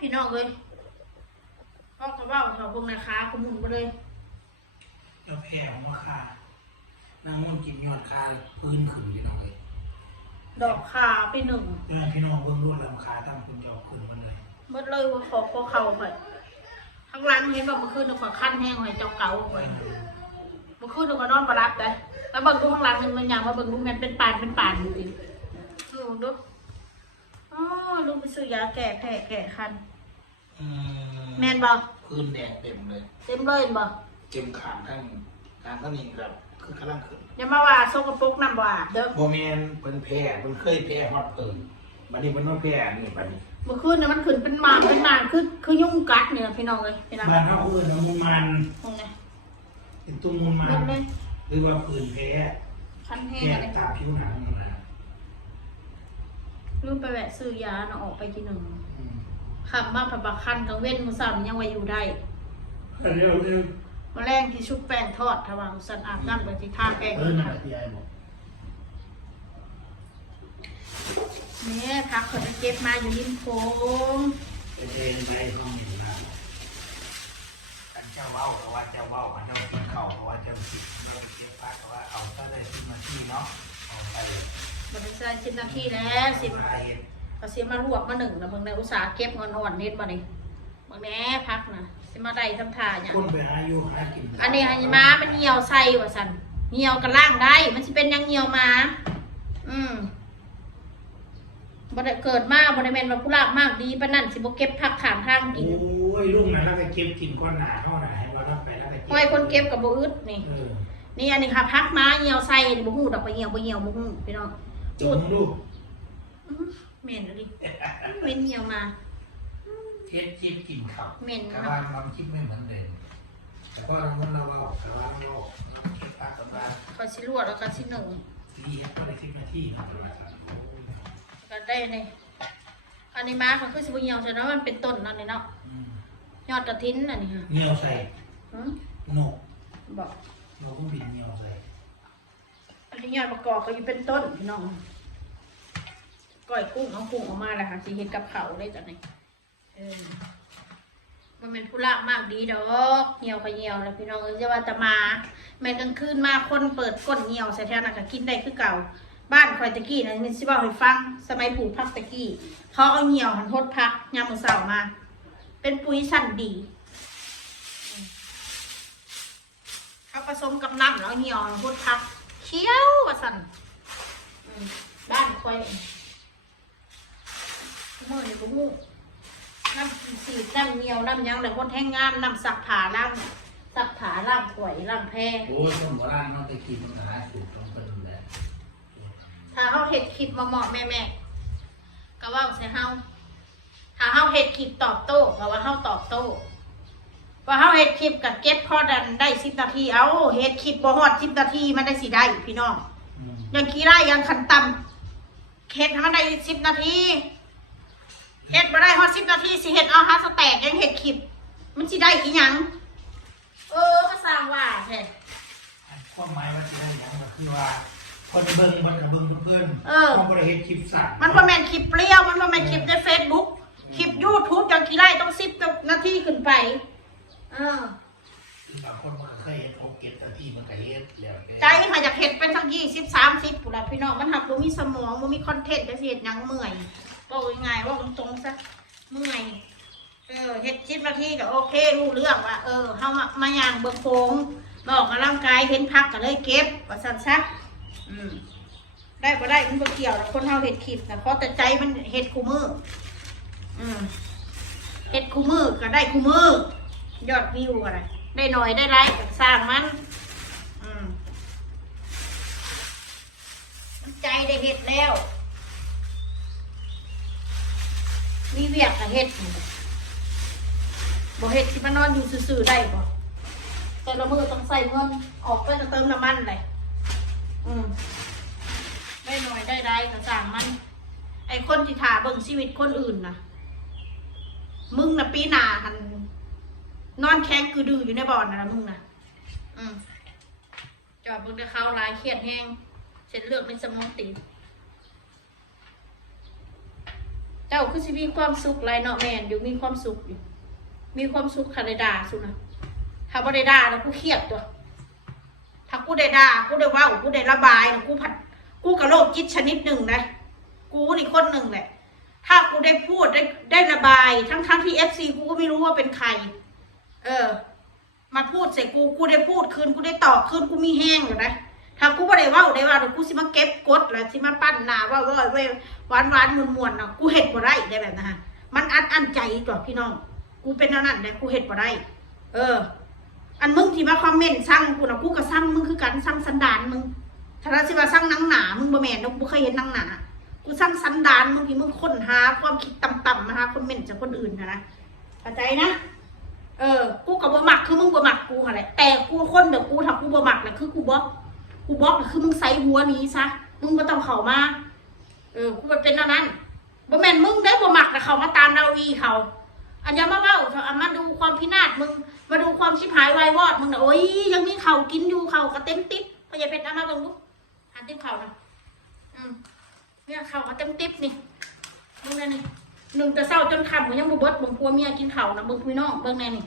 พี่น้องเลยพ่อกระเบ้าเขาพวกนาคาขมุนไปเลยเราแผ่ของราคานางมันกินยอดคาพื้นขึ้นพี่น้องเลยดอกขาไปหนึ่งพี่น้องเบิ่งรวดลำคาตั้งคุณจะเอาขึ้นมันเลยหมดเลยว่าขอเข่าไปข้างล่างเห็นว่าเมื่อคืนเราขอขั้นแห้งหอยเจ้าเก่าไปเมื่อคืนเราก็นอนประรับเลยแล้วเบิ่งดูข้างล่างนึงมันอย่างว่าเบิ่งดูมันเป็นปานจริงดูอ๋อลูกไปซื้อยาแก้แผลแก้คันแมนบอกพื้นแดงเต็มเลยบอกเต็มขางทั้งนี้แบบคือกำลังขึ้นอย่ามาว่าโซกปรกน้ำว่าเด้อโมเมนเป็นแพ้เป็นเคยแพ้ฮอตเพิ่มบัดนี้เป็นว่าแพ้นี่บัดนี้เมื่อคืนเนี่ยมันขึ้นเป็นหมาคือยุ่งกัดเนี่ยพี่น้องเลยพี่น้องบ้านเขาอื่นเอามุนมันตรงไหนเป็นตุ้มมุนมันหรือว่าผื่นแพ้คันแห้งอะไรตาผิวหนังนะลืมไปแวะซื้อยาเนาะออกไปทีหนึ่งขับมาผับคันกังเว้นมือสั่นยังไว้อยู่ได้เร็วมาแรงที่ชุบแป้งทอดทวารสันอาบน้ำไปที่ท่าแป้งนี่พักเขาจะเก็บมาอยู่ริมโค้งไปเองไปห้องอยู่นะอันเจ้าเบ้าเพราะว่าเจ้าเบ้ามันเจ้ากินข้าวเพราะว่าเจ้ากินเราเก็บพักเพราะว่าเอาก็ได้ขึ้นมาที่เนาะเอาไปมันเป็น10 นาทีแล้วก็เสียมาลวกมาหนึ่งนะเพิ่งในอุตสาห์เก็บอ่อนๆเน็ตมาดิบางแน่พักนะเสียมาได้ทำท่าอย่างคนไปหาอยู่หากินอันนี้อันนี้ม้ามันเหี่ยวใส่ว่าสันเหี่ยวกันล่างได้มันจะเป็นยังเหี่ยวมาบ่ได้เกิดมาบ่ได้แม่นว่าผู้ลากมากดีปานนั้นสิบ่เก็บผักถางทางกินโอ้ยลุงน่ะแล้วก็เก็บกินก้อนหนาเท่าไหร่ว่ารับไปแล้วก็เก็บห้อยคนเก็บกับบ่อึดนี่นี่อันนี้ค่ะพักมาเหี่ยวใส่บ่ฮู้ดอกไปเหี่ยวบ่ฮู้พี่น้องจุดลูกเหม็นดิเหม็นเหี่ยวมาเฮ็ดคิดกินข้าวเหม็นแต่ว่ามันคิดไม่เหมือนเดิมแต่ก็เราเอาแต่ว่าเราเก็บผักกับการก็สิลวกแล้วก็สินึ่งดีก็ได้10 นาทีนะก็ได้นี่อันนี้ม้าเขาคือสิบเหี่ยวใช่ไหมมันเป็นต้นนั่นนี่เนาะยอดกระถินอันนี้ค่ะเหี่ยวใส่นกบอกนกก็บินเหี่ยวใส่อันนี้ยอดประกอบเขาอยู่เป็นต้นพี่น้องก้อยกุ้งเอากุ้งออกมาแล้วค่ะสิเห็นกับเขาได้จากไหนมันเป็นผู้ละมากดีดอกเหี่ยวก็เหี่ยวแล้วพี่น้องจะว่าจะมาแม่กลางคืนมาคนเปิดก้นเหี่ยวใส่แถวนั้นก็กินได้คือเก่าบ้านคอยตะกี้นะมันสิบอกให้ฟังสมัยปลูกผักตะกี้เขาเอาเหี่ยวหันทดผักยามมื้อเช้ามาเป็นปุ๋ยชั้นดีเขาผสมกับน้ำแล้วเหี่ยวหันทดผักเคี้ยวว่าสั่นบ้านคอยเมื่อนี่ก็งูน้ำสีน้ำเหี่ยวน้ำยังแต่คนแห้งงามน้ำสักผาล่างข่อยล่างแพรโอ้ยต้นโบราณน้องตะกี้มันหาสูตรต้องเป็นแบบถ้าเขาเห็ดคลิปมาเหมาะแม่ก็ว่าเสียเฮาถ้าเขาเห็ดคลิปตอบโต้เพราะว่าเขาตอบโต้ว่าเขาเห็ดคลิปกับเก็บพอดันได้10 นาทีเอาเห็ดคลิปบ่ฮอด10 นาทีมันได้สิได้พี่น้องยังขี้ได้ยังขันต่ำเห็ดมันได้10 นาทีเห็ดมาได้ฮอด10 นาทีสิเห็ดเอาฮาสแตกยังเห็ดคลิปมันสิได้อีหยังก็สร้างว่าแท้ความหมายมันจะได้อย่างก็คือว่าคนเบิ่งมันกับเบิ่งเพื่อนเขาบริเห็นคลิปสั่งมันบ่แม่นคลิปเปรี้ยวมันบ่แม่นคลิปใน Facebook คลิป YouTube จังกี่ไร่ต้อง10 นาทีขึ้นไปบางคนมันเคยเห็น6-7 นาทีมันก็เฮ็ดแล้วใจค่ะอยากเฮ็ดเป็นทั้ง20-30พุ่นล่ะพี่น้องมันหักบ่มีสมองบ่มีคอนเทนต์จะสิเฮ็ดหยังเมื่อยบอกง่ายๆว่าตรงๆซะเมื่อยเฮ็ด10 นาทีก็โอเครู้เรื่องว่าเฮามาย่างเบิ่งโค้งมาออกกำลังกายเห็นพักก็เลยเก็บว่าซั่นซะได้บ่ได้มันบ่เกี่ยวคนเฮาเฮ็ดคลิปนะเพราะแต่ใจมันเฮ็ดคู่มือเฮ็ดคู่มือก็ได้คู่มือยอดวิวอะไรได้หน่อยได้ไรก็สร้างมันใจได้เฮ็ดแล้วมีเวียกก็เฮ็ดบ่เฮ็ดสิมานอนอยู่ซื่อๆได้บ่แต่ละมื้อต้องใส่เงินออกไปเติมน้ำมันเลยได้หน่อยได้ไรก็สั่งมันไอคนที่ถ่าเบิ่งชีวิตคนอื่นนะมึงนะปีหน้าหันนอนแข็งคือดื้ออยู่ในบ่อนนะมึงนะจอดมึงจะเข้าลายเครียดแห้งเสร็จเลือกในสมองตี เจ้าคือสิมีความสุขไรเนาะแม่นอยู่มีความสุขอยู่มีความสุขคาได้ด่าสุนะถ้าบ่ได้ด่าแล้วกูเครียดตัวถ้ากูได้ด่ากูได้เว้ากูได้ระบายแล้วกูกับโรคจิตชนิดหนึ่งนะกูนี่คนหนึ่งแหละถ้ากูได้พูดได้ระบายทั้งที่FCกูก็ไม่รู้ว่าเป็นใครมาพูดใส่กูได้พูดคืนกูได้ตอบคืนกูมีแห้งอยู่นะถ้ากูไม่ได้เว้าเดี๋ยวกูสิมาเก็บกดแล้วสิมาปั้นหนาว่าหวานมวนๆนะกูเห็ดบ่ได้ได้แบบนั้นฮะมันอันใจตัวพี่น้องกูเป็นนั่นเลยกูเห็ดบ่ได้อันมึงที่มาคอมเมนต์สั่งกูนะกูก็สั่งมึงคือกันสั่งสันดานมึงถ้าเราสิว่าสั่งหนังหนามึงบ่แม่นกูเคยเห็นหนังหนากูสั่งสันดานมึงที่มึงค้นหาความคิดต่ำๆนะคะคอมเมนต์จากคนอื่นนะเข้าใจนะกูกับบ่มักคือมึงบ่มักกูค่ะแหละแต่กูคนเดี๋ยวกูถ้ากูบ่มักนะคือกูบล็อกคือมึงใส่หัวนี้ซะมึงไม่ต้องเข้ามากูเป็นนั้นบ่แม่นมึงได้บ่มักนะเขามาตามดาวีเขาอันยามาเว้ามาดูความพินาศมึงมาดูความชิบหายวายวอดมึงนะโอ้ยยังมีเขากินอยู่เขาก็เต็มติ๊บพยาเป็นเอามาเบิ่งลูกหาติ๊บเขานะเนี่ยเขาก็เต็มติ๊บนี่มึงนั่นนี่หนึ่งแต่เศร้าจนค่ำมึงยังบ่เบิดมึงพัวเมียกินเขานะเบิ่งพี่น้องเบิ่งแน่นี่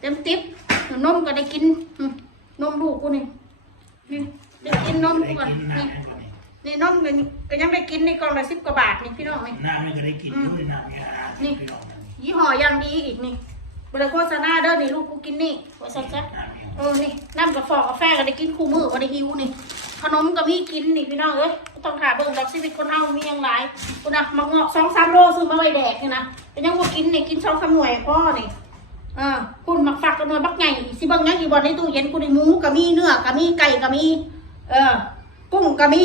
เต็มติ๊บนมก็ได้กินนมลูกกูนี่ได้กินนมกูก่อนนี่นมเลยก็ยังได้กินในกล่องละ10 กว่าบาทนี่พี่น้องนี่น้ำมันก็ได้กินด้วยน้ำเนี่ยนี่ยี่ห้อยังดีอีกนี่บริโภคโฆษณาเด้อนี่ลูกกูกินนี่ว่าซักนี่น้ำกาแฟก็ได้กินคู่มือก็ได้หิวนี่ขนมก็มีกินนี่พี่น้องต้องถามเบิ่งดักชีวิตคนเฮามีอย่างไรกูนะมาเงาะ2-3 โลซื้อมาไว้แดกนี่นะแต่ยังบ่กินนี่กิน2-3 หน่วยพ่อนี่คุณมักฝักกันหน่วยบักใหญ่สิเบิ่งยังอีบ่ในตู้เย็นกูได้หมูก็มีเนื้อก็มีไก่ก็มีกุ้งก็มี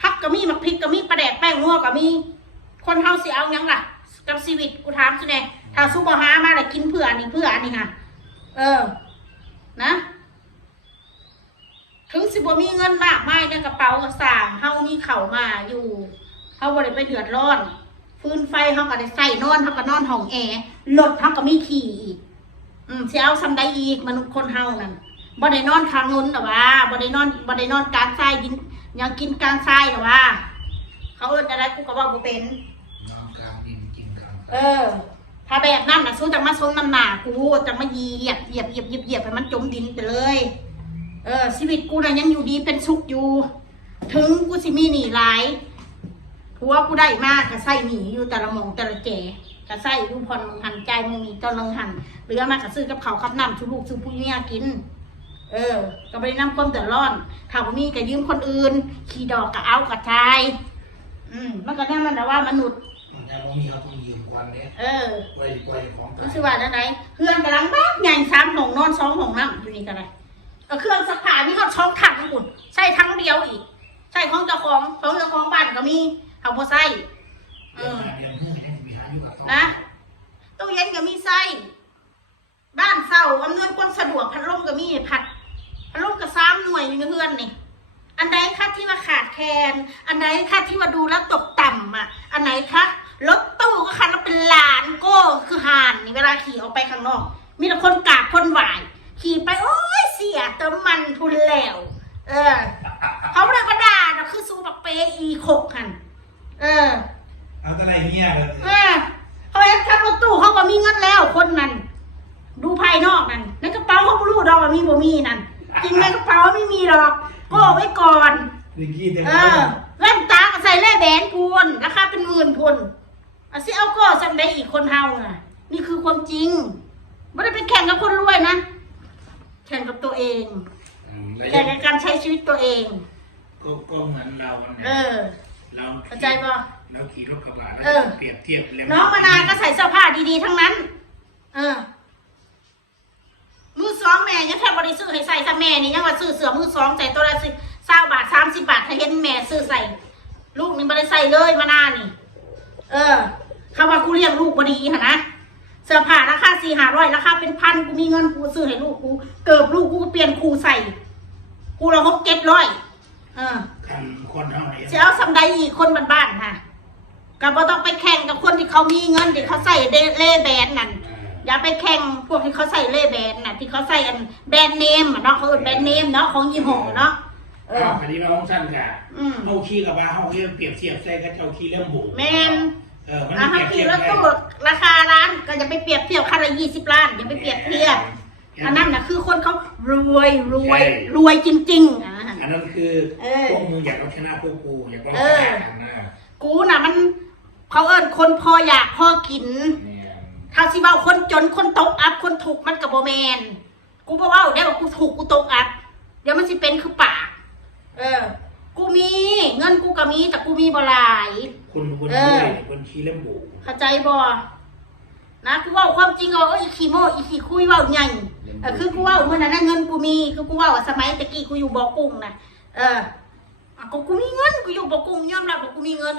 ผักก็มีมักพริกก็มีปลาแดกแป้งนัวก็มีคนเฮาสิเอายังล่ะกับชีวิตกูถามซิแน่ถ้าซุปบ่หามาแล้วกินเพื่ออันนี้ค่ะนะถึงสิบ่มีเงินมากมายในกระเป๋าก็สร้างเฮามีเข่ามาอยู่เฮาบ่ได้ไปเดือดร้อนฟืนไฟเฮาก็ได้ใส่นอนเฮาก็นอนห้องแอร์รถเฮาก็มีขี่อีกสิเอาซำใดอีกมนุษย์คนเฮานั่นบ่ได้นอนทางนู้นหรอวะบ่ได้นอนกลางทรายยังกินกลางทรายหรอวะเขาเอิ้นอะไรกูก็ว่าบ่เป็นนอนกลางดินกินกลางถ้าแบบนั้นน่ะสู้จังมาทรงน้ำหนากูจังมาเหยียบให้มันจมดินไปเลยชีวิตกูน่ะยังอยู่ดีเป็นสุขอยู่ถึงกูสิมีหนี้หลายผัวกูได้มากก็ใส่หนีอยู่แต่ละหมองแต่ละแก่ก็ใส่ดูผ่อนมึงหันใจมึงมีตอนนึงหันหรือมาก็ซื้อกับเขากับน้ำชูลูกชูผู้เมียกินก็ไปนำความเดือดร้อนถ้าบ่มีก็ยืมคนอื่นขี่ดอกก็เอากระชายมันก็แน่มันแต่ว่ามนุษย์แต่บ่มีเขาต้องยืมควันเนี่ยไว้ของรู้สึกว่าไหนเพื่อนกำลังบ้าใหญ่3 ห้องนอน2 ห้องน้ำอยู่นี่กันเลยเครื่องซักผ้านี่เขาช่องถังหมดใช่ทั้งเดียวอีกใช่ของเจ้าของบ้านก็มีเขาพอใส่นะตู้เย็นก็มีไส้บ้านเศร้าอำนวยความสะดวกพัดลมก็มีพัดลมก็3 หน่วยอยู่ในเฮือนนี่อันใดคะที่ว่าขาดแคลนอันใดคะที่ว่าดูแล้วตกต่ำอันไหนคะรถตู้ก็คันละเป็นล้านโก้คือห่านนี่เวลาขี่ออกไปข้างนอกมีแต่คนกราบคนไหวขี่ไปโอ้ยเสียเติมมันทุนแล้วเขาเลยมาด่าเราคือซูบักเปอี6หันเอาอะไรเงี้ยเขาเองขับรถตู้เขาก็มีเงินแล้วคนนั้นดูภายนอกนั่นในกระเป๋าเขาไม่รู้ดอกว่ามีบ่มีนั่นจริงในกระเป๋าไม่มีหรอกก็ไว้ก่อนแว่นตาก็ใส่เล่แบนพูนราคาเป็น10,000พูนสิเอาก็จำได้อีกคนเฮาน่ะนี่คือความจริงไม่ได้ไปแข่งกับคนรวยนะแข่งกับตัวเองแข่งในการใช้ชีวิตตัวเองก็เหมือนเราเราเข้าใจป่ะเราขี่รถกระบะเปรียบเทียบน้องมานานก็ใส่เสื้อผ้าดีๆทั้งนั้นมือ2แม่ยังแทบบริสุทธิ์ให้ใส่ถ้าแม่นี่ยังว่าซื้อเสื้อมือ2ใส่ตัวละ20 บาท30 บาทถ้าเห็นแม่ซื้อใส่ลูกนี่ไม่ได้ใส่เลยมานานนี่เขาว่ากูเลี้ยงลูกบดีหะนะเสื้อผ้าราคา400-500ราคาเป็นพันกูมีเงินกูซื้อให้ลูกกูเกิบลูกกูเปลี่ยนครูใส่กูละ600-700คนเท่าไหร่จะเอาสำใดอีกคนบ้านๆค่ะก็บ่ต้องไปแข่งกับคนที่เขามีเงินที่เขาใส่เล่แบรนด์นั่นอย่าไปแข่งพวกที่เขาใส่เล่แบรนด์น่ะที่เขาใส่อันแบรนด์เนมเนาะเขาแบรนด์เนมเนาะของยี่ห้อเนาะอันนี้เราต้องสั้นค่ะเอาขี้กับว่าเอาขี้เปรียบเทียบใส่กับเจ้าขี้เรื่องหมูแม่น ถ้าเขาขี่รถตู้ราคาล้านก็จะไปเปรียบเทียบคันละ20 ล้านอย่าไปเปรียบเทียบอันนั้นนะคือคนเขารวยจริงๆอันนั้นคือพวกมึงอยากเอาชนะพวกกูอยากเอาชนะกันนะกูน่ะมันเขาเอิ้นคนพออยากพอกินถ้าสิเว้าคนจนคนตกอัพคนถูกมันกับโบแมนกูบ่เว้าได้ว่ากูถูกกูตกอัพเดี๋ยวมันสิเป็นคือปากกูมีเงินกูก็มีแต่กูมีบ่หลายคนด้วยคนขี้เล่มบูเข้าใจบ่นะกูเว้าความจริงเอาอีขี้โม่อีขี้คุยเว้าใหญ่คือกูเว้าเมื่อนั้นเงินกูมีคือกูเว้าสมัยตะกี้กูอยู่บ่อกุ้งนะกูมีเงินกูอยู่บ่อกุ้งยอมรับว่ากูมีเงิน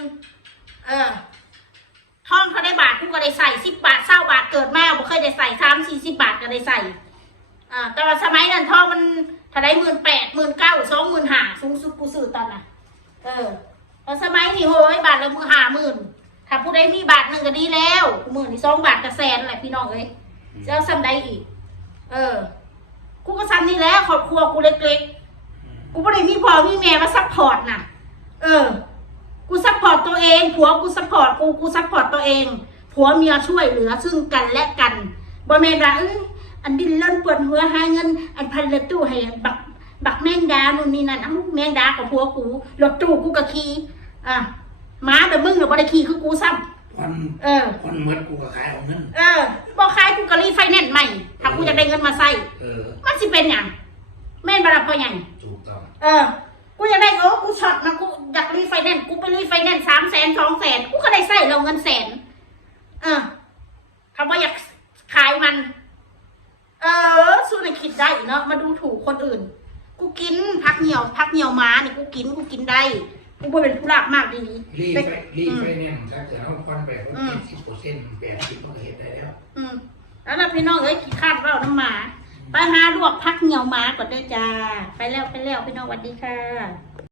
ท่องเขาได้บาทกูก็ได้ใส่10 บาท20 บาทเกิดมาบ่เคยได้ใส่30-40 บาทก็ได้ใส่แต่ว่าสมัยนั้นท่องมันถ้าได้18,000 19,000 25,000สูงสุดกูซื้อตอนน่ะแล้วสมัยนี้โหยบาทละ50,000ถ้าผู้ใดมีบาทหนึ่งก็ดีแล้ว10,000นี่2 บาทก็แสนแหละพี่น้องเอ้ยจะเอาซ้ำใดอีกกูก็ซ้ำนี่แหละครอบครัวกูเล็กๆกูไม่ได้มีพ่อมีแม่มาซัพพอร์ตน่ะกูซัพพอร์ตตัวเองผัวกูซัพพอร์ตกูซัพพอร์ตตัวเองผัวเมียช่วยเหลือซึ่งกันและกันบ่แม่นว่าอันดินเล่นปวดหัวหาเงินอันพันรถตู้ให้บักแมงดานู่นนี่นั่นแมงดากับผัวกูรถตู้กูก็ขี่ม้าแบบมึงหรือบ่ได้ขี่คือกูซ้ำคนเหมือนกูก็ขายเอาเงินบ่ขายกูก็รีไฟแนนซ์ใหม่ถ้ากูจะได้เงินมาใส่มันสิเป็นอย่างแม่นบาราพออย่างถูกต้องกูอยากได้กูช็อตนะกูอยากรีไฟแนนซ์กูไปรีไฟแนนซ์300,000 200,000กูก็ได้ใส่เราเงิน100,000คำว่าอยากขายมันสู้ในคิดได้เนาะมาดูถูกคนอื่นกูกินพักเหี่ยวม้านี่กูกินได้กูเป็นผู้รักมากดีรีไฟเนี่ยถ้าเกิดเราควันไป70% 80%มันก็เห็นได้แล้วแล้วพี่น้องขี้คาดว่าน้ำหมาไปหาลวกพักเหี่ยวม้าก่อนด้วยจ้าไปแล้วพี่น้องสวัสดีค่ะ